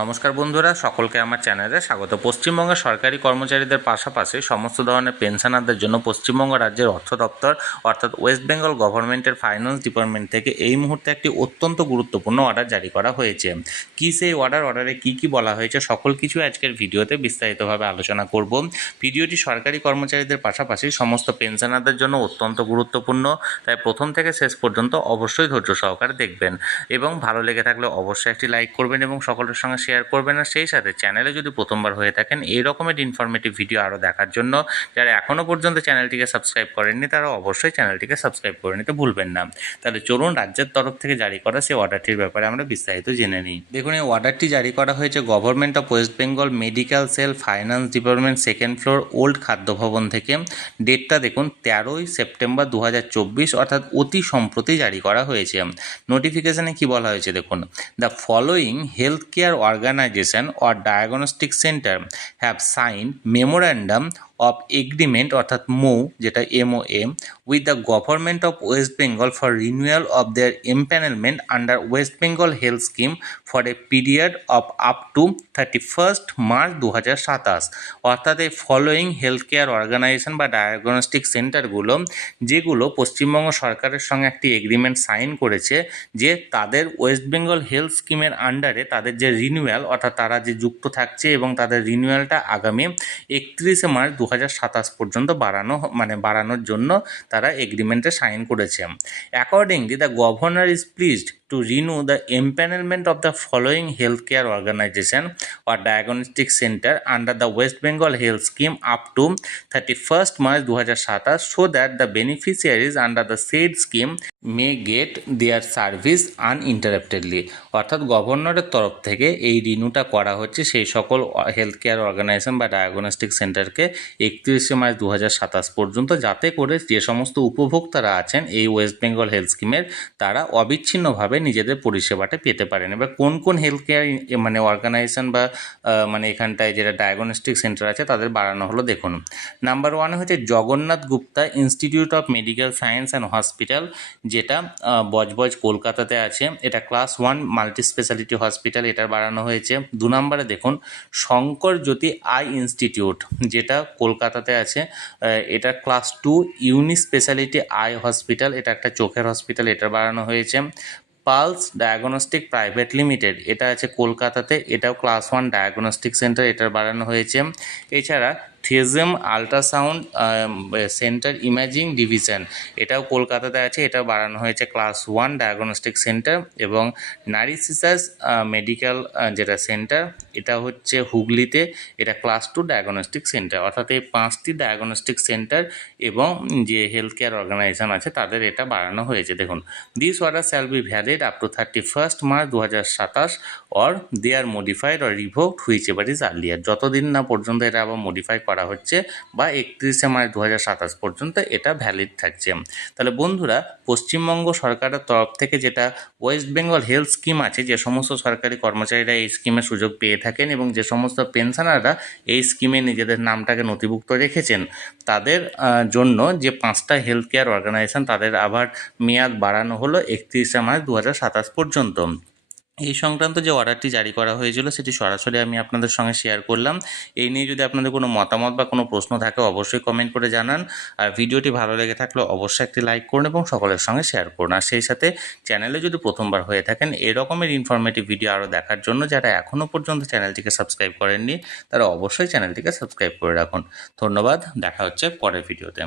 নমস্কার বন্ধুরা, সকলকে আমার চ্যানেলে স্বাগত। পশ্চিমবঙ্গের সরকারি কর্মচারীদের পাশাপাশি সমস্ত ধরনের পেনশনারদের জন্য পশ্চিমবঙ্গ রাজ্যের অর্থ দপ্তর, অর্থাৎ ওয়েস্ট বেঙ্গল গভর্নমেন্টের ফাইন্যান্স ডিপার্টমেন্ট থেকে এই মুহূর্তে একটি অত্যন্ত গুরুত্বপূর্ণ অর্ডার জারি করা হয়েছে। কী সেই অর্ডার অর্ডারে কী কী বলা হয়েছে, সকল কিছু আজকের ভিডিওতে বিস্তারিতভাবে আলোচনা করব। ভিডিওটি সরকারি কর্মচারীদের পাশাপাশি সমস্ত পেনশনারদের জন্য অত্যন্ত গুরুত্বপূর্ণ। তাই প্রথম থেকে শেষ পর্যন্ত অবশ্যই ধৈর্য সহকারে দেখবেন। এবং ভালো লেগে থাকলে অবশ্যই একটি লাইক করবেন এবং সকলের সঙ্গে শেয়ার করবেন আর সেই সাথে চ্যানেলে যদি প্রথমবার হয়ে থাকেন, এই রকমের ইনফরমেটিভ ভিডিও আরও দেখার জন্য যারা এখনও পর্যন্ত চ্যানেলটিকে সাবস্ক্রাইব করেননি, তারা অবশ্যই চ্যানেলটিকে সাবস্ক্রাইব করে নিতে ভুলবেন না। তাহলে চলুন রাজ্যের তরফ থেকে জারি করা সেই অর্ডারটির ব্যাপারে আমরা বিস্তারিত জেনে নিই। দেখুন, এই অর্ডারটি জারি করা হয়েছে government of West Bengal medical cell finance department second floor old Khadya Bhavan থেকে। ডেটটা দেখুন, তেরোই সেপ্টেম্বর দু হাজার চব্বিশ, অর্থাৎ অতি সম্প্রতি জারি করা হয়েছে। নোটিফিকেশনে কি বলা হয়েছে দেখুন the following health care organisation or diagnostic centre have sign memorandum of agreement অর্থাৎ মো, যেটা MO M with the government of West Bengal for renewal of their empanelment under West Bengal health scheme for a period of up to thirty first March দু হাজার সাতাশ। অর্থাৎ এই following health care organisation বা diagnostic সেন্টারগুলো যেগুলো পশ্চিমবঙ্গ সরকারের সঙ্গে একটি এগ্রিমেন্ট সাইন করেছে যে তাদের ওয়েস্ট বেঙ্গল হেলথ স্কিমের আন্ডারে তাদের যে রিনিউয়াল অর্থাৎ তারা যে যুক্ত থাকছে এবং তাদের রিনিউয়ালটা আগামী একত্রিশে মার্চ দু হাজার সাতাশ পর্যন্ত বাড়ানো মানে বাড়ানোর জন্য তারা এগ্রিমেন্টে সাইন করেছে। Accordingly the governor is pleased to renew the empanelment of the following healthcare organization or diagnostic center under the West Bengal Health Scheme up to 31st March 2027 so that the beneficiaries under the said scheme may get their service uninterruptedly অর্থাৎ গভর্নরের তরফ থেকে এই রিনিউটা করা হচ্ছে সেই সকল health care organisation বা ডায়াগনস্টিক সেন্টারকে একত্রিশে মার্চ দু হাজার সাতাশ পর্যন্ত যাতে করে যে সমস্ত উপভোক্তারা আছেন এই ওয়েস্ট বেঙ্গল হেলথ স্কিমের তারা অবিচ্ছিন্নভাবে নিজেদের পরিষেবাটা পেতে পারেন। এবার কোন কোন হেলথ কেয়ার মানে অর্গানাইজেশন বা মানে এখানটায় যেটা ডায়াগনস্টিক সেন্টার আছে, তাদের বাড়ানো হলো দেখুন। নাম্বার ওয়ান হচ্ছে Jagannath Gupta institute of medical science and hospital যেটা বজবজ কলকাতাতে আছে। এটা class one multi speciality hospital এটার বাড়ানো হয়েছে। দু নম্বরে দেখুন, শঙ্কর জ্যোতি আই ইনস্টিটিউট যেটা কলকাতাতে আছে। এটা class two uni speciality eye hospital এটা একটা চোখের হসপিটাল এটার বাড়ানো হয়েছে। পালস ডায়াগনস্টিক প্রাইভেট লিমিটেড এটা আছে কলকাতাতে, এটাও ক্লাস ওয়ান ডায়াগনস্টিক সেন্টার এটার বাড়ানো হয়েছে। এছাড়া থিজম আল্ট্রাসাউন্ড সেন্টার ইমেজিং ডিভিশন। এটাও কলকাতাতে আছে এটা বাড়ানো হয়েছে ক্লাস ওয়ান ডায়াগনস্টিক সেন্টার এবং নারিসিসাস মেডিকেল যেটা সেন্টার, এটা হচ্ছে হুগলিতে, এটা ক্লাস টু ডায়াগনস্টিক সেন্টার। অর্থাৎ এই পাঁচটি ডায়াগনস্টিক সেন্টার এবং যে হেলথ কেয়ার অর্গানাইজেশন আছে, তাদের এটা বাড়ানো হয়েছে। দেখুন this order shall be valid up to thirty first March দু হাজার সাতাশ or they are modified or revoked whichever is earlier যতদিন না পর্যন্ত এটা আবার মডিফাই করা হচ্ছে বা একত্রিশে মার্চ দু হাজার সাতাশ পর্যন্ত এটা ভ্যালিড থাকছে। তাহলে বন্ধুরা, পশ্চিমবঙ্গ সরকারের তরফ থেকে যেটা ওয়েস্ট বেঙ্গল হেলথ স্কিম আছে, যে সমস্ত সরকারি কর্মচারীরা এই স্কিমের সুযোগ পেয়ে থাকেন এবং যে সমস্ত পেনশনাররা এই স্কিমে নিজেদের নামটাকে নথিভুক্ত রেখেছেন, তাদের জন্য যে পাঁচটা হেলথ কেয়ার অর্গানাইজেশন তাদের আবার মেয়াদ বাড়ানো হলো একত্রিশে মার্চ দু হাজার সাতাশ পর্যন্ত। এই সংক্রান্ত যে অর্ডারটি জারি করা হয়েছিল, সেটি সরাসরি আমি আপনাদের সঙ্গে শেয়ার করলাম। এই নিয়ে যদি আপনাদের কোনো মতামত বা কোনো প্রশ্ন থাকে, অবশ্যই কমেন্ট করে জানান। আর ভিডিওটি ভালো লেগে থাকলে অবশ্যই একটি লাইক করুন এবং সকলের সঙ্গে শেয়ার করুন। আর সেই সাথে চ্যানেলে যদি প্রথমবার হয়ে থাকেন, এরকমের ইনফরমেটিভ ভিডিও আরও দেখার জন্য যারা এখনও পর্যন্ত চ্যানেলটিকে সাবস্ক্রাইব করেননি, তারা অবশ্যই চ্যানেলটিকে সাবস্ক্রাইব করে রাখুন। ধন্যবাদ, দেখা হচ্ছে পরের ভিডিওতে